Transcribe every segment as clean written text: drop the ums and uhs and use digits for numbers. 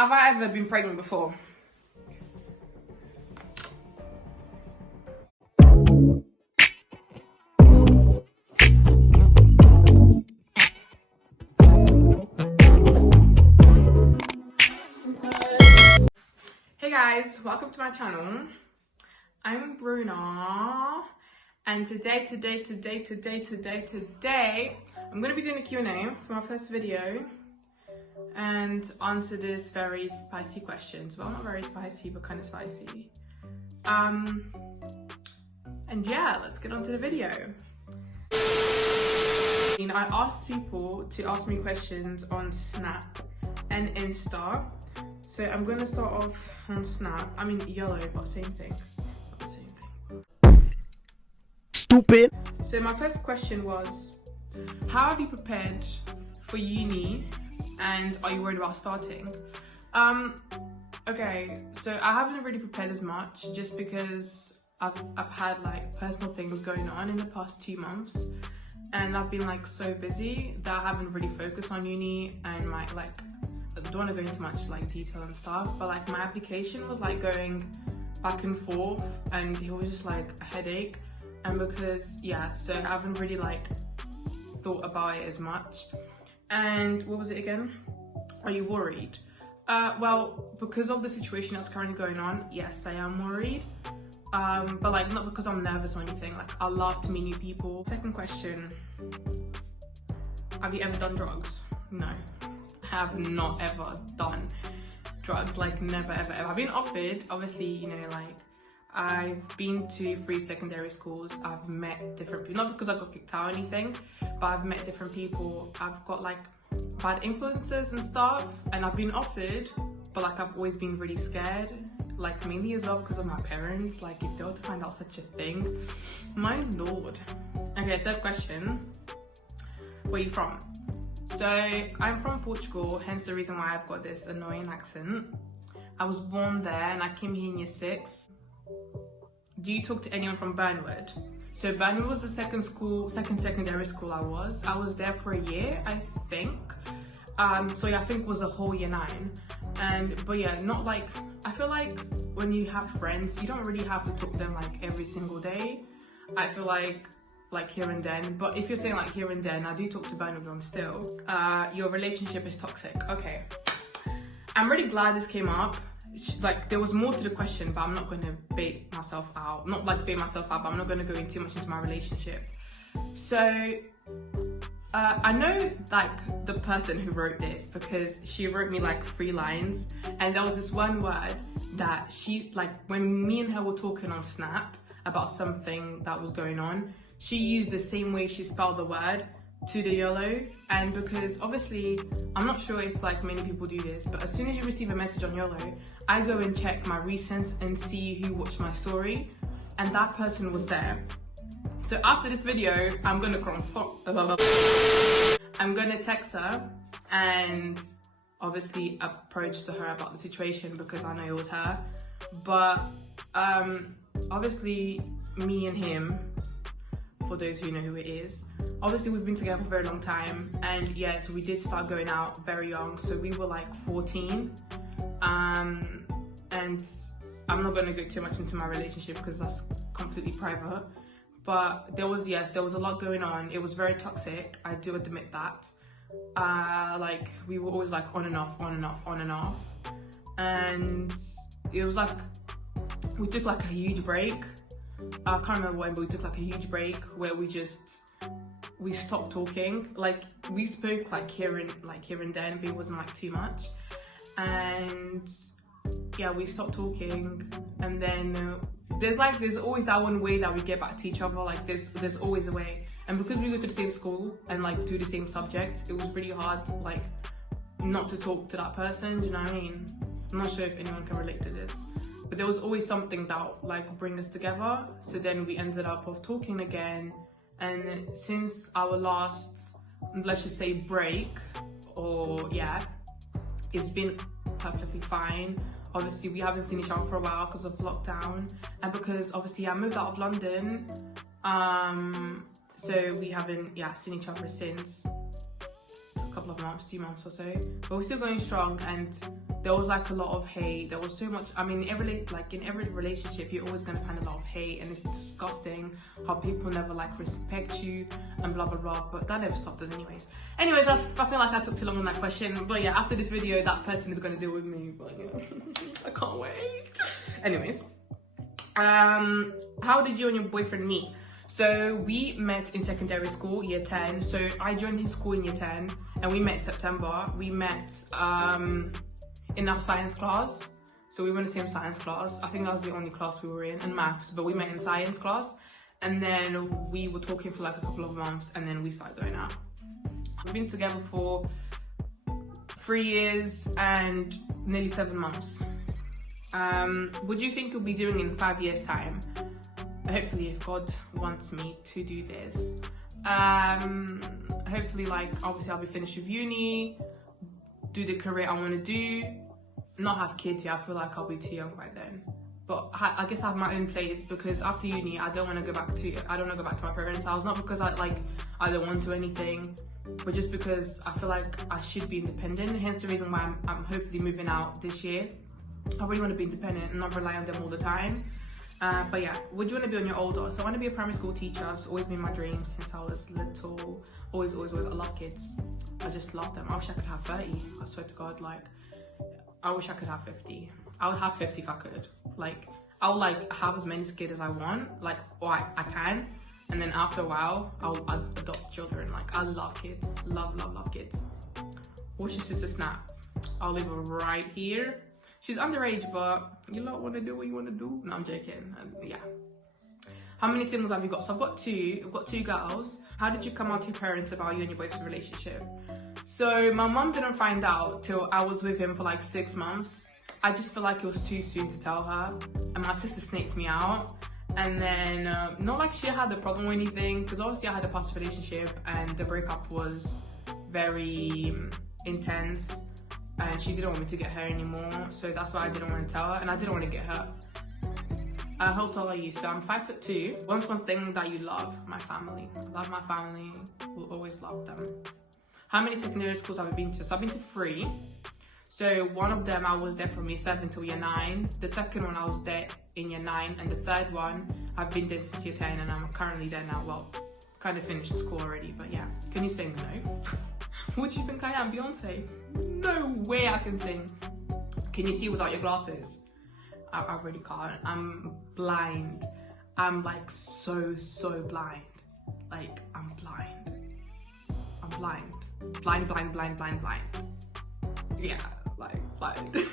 Have I ever been pregnant before? Hey guys, welcome to my channel. I'm Bruna, and today I'm gonna be doing a Q&A for my first video and answer this very spicy questions. Well, not very spicy, but kind of spicy. And yeah, let's get on to the video. I asked people to ask me questions on Snap and Insta. So I'm going to start off on Snap. I mean yellow, but same thing. Stupid. So my first question was, how have you prepared for uni and are you worried about starting? Okay, so I haven't really prepared as much just because I've had like personal things going on in the past 2 months, and I've been like so busy that I haven't really focused on uni, and my I don't want to go into much like detail and stuff, but like my application was like going back and forth and it was just like a headache. And because so I haven't really like thought about it as much. And what was it again? Are you worried? Well, because of the situation that's currently going on, yes, I am worried. But like not because I'm nervous or anything. Like I love to meet new people. Second question, have you ever done drugs? No, I have not ever done drugs. Like never ever. I've been offered, obviously, you know, like I've been to 3 secondary schools. I've met different people, not because I got kicked out or anything, but I've met different people. I've got like bad influences and stuff, and I've been offered, but like I've always been really scared, like mainly as well because of my parents. Like if they were to find out such a thing, my lord. Okay, third question, where are you from? So I'm from Portugal, hence the reason why I've got this annoying accent. I was born there and I came here in year 6. Do you talk to anyone from Burnwood? So Burnwood was the second secondary school I was. I was there for a year, I think. So yeah, I think it was a whole year 9. But yeah, not like, I feel like when you have friends, you don't really have to talk to them like every single day. I feel like here and then. But if you're saying like here and then, I do talk to Burnwood on still. Your relationship is toxic. Okay. I'm really glad this came up. Like there was more to the question, but I'm not going to bait myself out. Not like bait myself out, but I'm not going to go in too much into my relationship. So I know like the person who wrote this because she wrote me like 3 lines, and there was this one word that she, like when me and her were talking on Snap about something that was going on, she used the same way she spelled the word to the YOLO. And because obviously I'm not sure if like many people do this, but as soon as you receive a message on YOLO, I go and check my recents and see who watched my story, and that person was there. So after this video, I'm gonna text her and obviously approach to her about the situation because I know it was her. But obviously me and him, for those who know who it is, obviously we've been together for a very long time, and yes, we did start going out very young, so we were like 14. And I'm not going to go too much into my relationship because that's completely private, but there was a lot going on. It was very toxic, I do admit that. Like we were always like on and off, and it was like we took like a huge break. I can't remember when, but we took like a huge break where we stopped talking. Like we spoke like here and then, but it wasn't like too much. And yeah, we stopped talking, and then there's always that one way that we get back to each other. Like there's always a way. And because we go to the same school and like do the same subjects, it was really hard like not to talk to that person. Do you know what I mean? I'm not sure if anyone can relate to this, but there was always something that like bring us together. So then we ended up talking again, and since our last, let's just say, break, or yeah, it's been perfectly fine. Obviously we haven't seen each other for a while because of lockdown, and because obviously I moved out of London, so we haven't seen each other since. couple of months, 2 months or so, but we're still going strong. And there was like a lot of hate. There was so much, I mean, in every relationship you're always going to find a lot of hate, and it's disgusting how people never like respect you and blah blah blah, but that never stopped us anyways. I feel like I took too long on that question, but yeah, after this video that person is going to deal with me, but yeah, I can't wait. Anyways, how did you and your boyfriend meet? So we met in secondary school, year 10. So I joined his school in year 10 and we met in September. We met in our science class. So we were in the same science class. I think that was the only class we were in, and maths, but we met in science class. And then we were talking for like a couple of months, and then we started going out. We've been together for 3 years and nearly 7 months. What do you think you'll be doing in 5 years' time? Hopefully, if God wants me to do this. Hopefully, like, obviously I'll be finished with uni, do the career I want to do, not have kids yet. I feel like I'll be too young by then. But I guess I have my own place, because after uni I don't want to go back to my parents' house. Not because I don't want to anything, but just because I feel like I should be independent. Hence the reason why I'm hopefully moving out this year. I really want to be independent and not rely on them all the time. But yeah, what do you want to be when you're older? So I want to be a primary school teacher. It's always been my dream since I was little. Always. I love kids. I just love them. I wish I could have 30. I swear to God, like, I wish I could have 50. I would have 50 if I could. Like, I would like have as many kids as I want, like, or I can. And then after a while, I'll adopt children. Like, I love kids. Love kids. What's your sister Snap? I'll leave her right here. She's underage, but you lot want to do what you want to do. No, I'm joking. Yeah. How many siblings have you got? So I've got two. I've got 2 girls. How did you come out to your parents about you and your boyfriend's relationship? So my mom didn't find out till I was with him for like 6 months. I just feel like it was too soon to tell her. And my sister snaked me out. And then, not like she had a problem or anything, because obviously I had a past relationship and the breakup was very intense. And she didn't want me to get hurt anymore, so that's why I didn't want to tell her, and I didn't want to get hurt. How tall are you? So I'm 5'2". What's one thing that you love? My family. I love my family. Will always love them. How many secondary schools have I been to? So I've been to 3. So one of them I was there from year 7 till year 9. The second one I was there in year 9, and the third one I've been there since year 10, and I'm currently there now. Well, kind of finished school already, but yeah. Can you sing? No. Who do you think I am? Beyonce? No way I can sing. Can you see without your glasses? I really can't. I'm blind. I'm like so blind. Like, I'm blind. I'm blind. Blind. Yeah, like blind.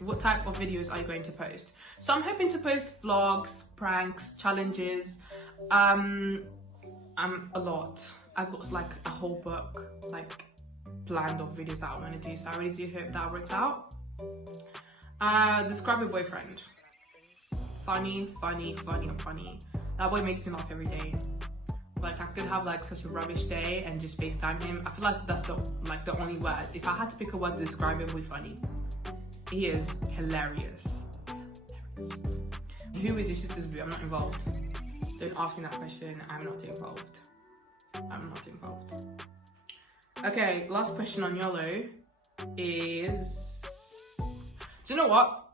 What type of videos are you going to post? So I'm hoping to post vlogs, pranks, challenges, a lot. I've got like a whole book like planned of videos that I want to do, so I really do hope that works out. Describe your boyfriend. Funny. That boy makes me laugh every day. Like, I could have like such a rubbish day and just FaceTime him. I feel like that's the only word. If I had to pick a word to describe him, it would be funny. He is hilarious. Who is your sister's boo? I'm not involved. Don't ask me that question. I'm not involved. Okay, last question on YOLO is, do you know what?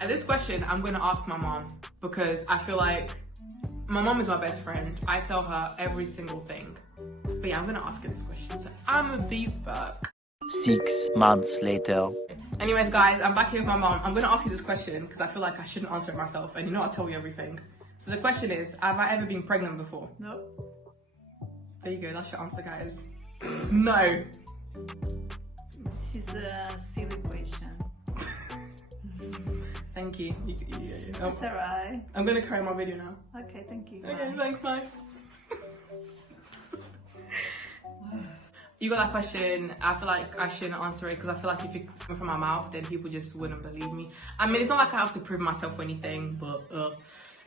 At this question, I'm going to ask my mom, because I feel like my mom is my best friend. I tell her every single thing. But yeah, I'm going to ask her this question. So I'm a fuck. 6 months later. Anyways, guys, I'm back here with my mom. I'm going to ask you this question because I feel like I shouldn't answer it myself. And you know, I'll tell you everything. So the question is, have I ever been pregnant before? No. There you go, that's your answer, guys. No. This is a silly question. Thank you. That's alright. I'm gonna carry my video now. Okay, thank you. Okay, thanks, bye. You got that question. I feel like I shouldn't answer it because I feel like if it comes from my mouth, then people just wouldn't believe me. I mean, it's not like I have to prove myself or anything, but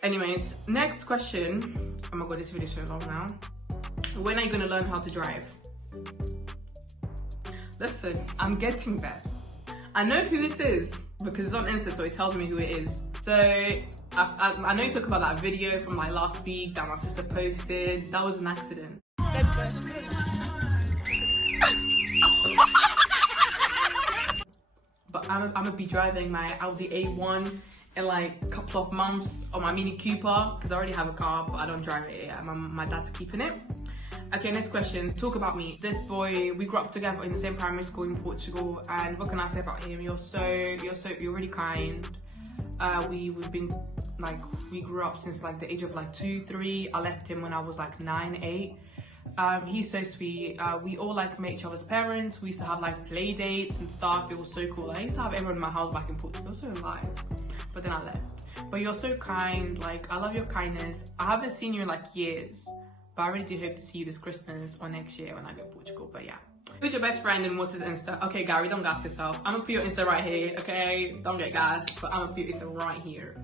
anyways, next question. Oh my god, this video is so long now. When are you gonna learn how to drive? Listen, I'm getting there. I know who this is because it's on Insta, so it tells me who it is. So I know you talk about that video from like last week that my sister posted. That was an accident. I'm gonna be driving my Audi A1 in like a couple of months, or my Mini Cooper, because I already have a car, but I don't drive it yet. My dad's keeping it. Okay, next question. Talk about me. This boy, we grew up together in the same primary school in Portugal, and what can I say about him? You're really kind. We've been like, we grew up since like the age of like 2, 3. I left him when I was like 9, 8. He's so sweet. We all like met each other's parents. We used to have like play dates and stuff. It was so cool. I used to have everyone in my house back in Portugal, so alive. But then I left. But you're so kind. Like, I love your kindness. I haven't seen you in like years, but I really do hope to see you this Christmas or next year when I go to Portugal. But yeah. Who's your best friend and what's his Insta? Okay, Gary, don't gas yourself. I'm gonna put your Insta right here, okay? Don't get gassed, but I'm gonna put your Insta right here.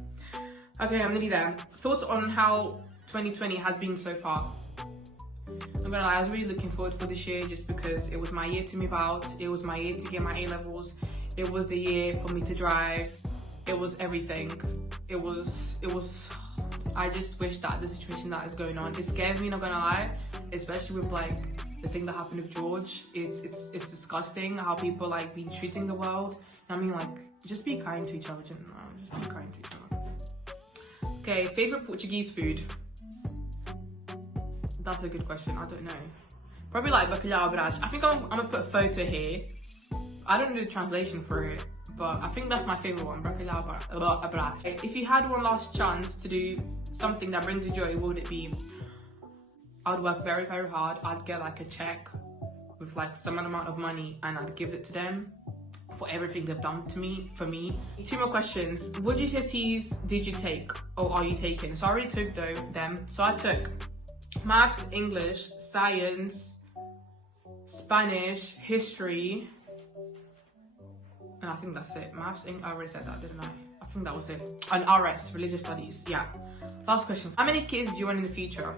Okay, I'm nearly there. Thoughts on how 2020 has been so far? I'm gonna lie, I was really looking forward for this year just because it was my year to move out. It was my year to get my A-levels. It was the year for me to drive. It was everything. It was, I just wish that the situation that is going on, it scares me, not gonna lie, especially with like the thing that happened with George. It's disgusting how people like been treating the world. I mean, like, just be kind to each other, just be kind to each other. Okay, favorite Portuguese food? That's a good question. I don't know. Probably like bacalhau brás. I think I'm gonna put a photo here. I don't know the translation for it, but I think that's my favorite one, bacalhau brás. If you had one last chance to do something that brings you joy, what would it be? I'd work very, very hard. I'd get like a check with like some amount of money and I'd give it to them for everything they've done to me, for me. 2 more questions. What GCSEs did you take or are you taking? So I already took them. So I took Maths, English, Science, Spanish, History, and I think that's it. Maths, English, I already said that, didn't I? I think that was it. And RS, Religious Studies, yeah. Last question. How many kids do you want in the future?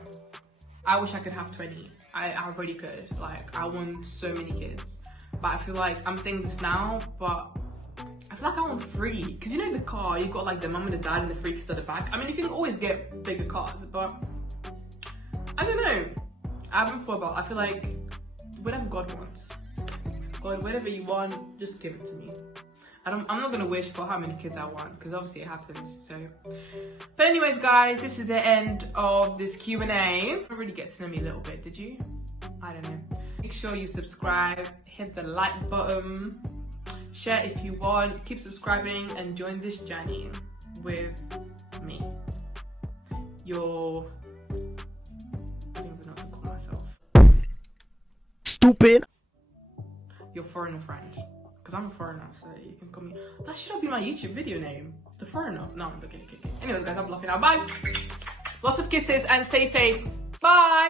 I wish I could have 20. I really could. Like, I want so many kids. But I feel like I'm saying this now, but I feel like I want 3. Because you know, in the car, you got like the mum and the dad and the 3 kids at the back. I mean, you can always get bigger cars, but I don't know. I haven't thought about it. I feel like whatever God wants. God, whatever you want, just give it to me. I'm not gonna wish for how many kids I want, because obviously it happens, so. But anyways, guys, this is the end of this Q&A. You really get to know me a little bit, did you? I don't know. Make sure you subscribe, hit the like button, share if you want, keep subscribing and join this journey with me. Your, I don't even know what to call myself. Stupid. Your foreigner friend. Because I'm a foreigner, so you can call me. That should be my YouTube video name. The Foreigner. No, okay. Anyways, guys, I'm laughing now. Bye. Lots of kisses and stay safe. Bye.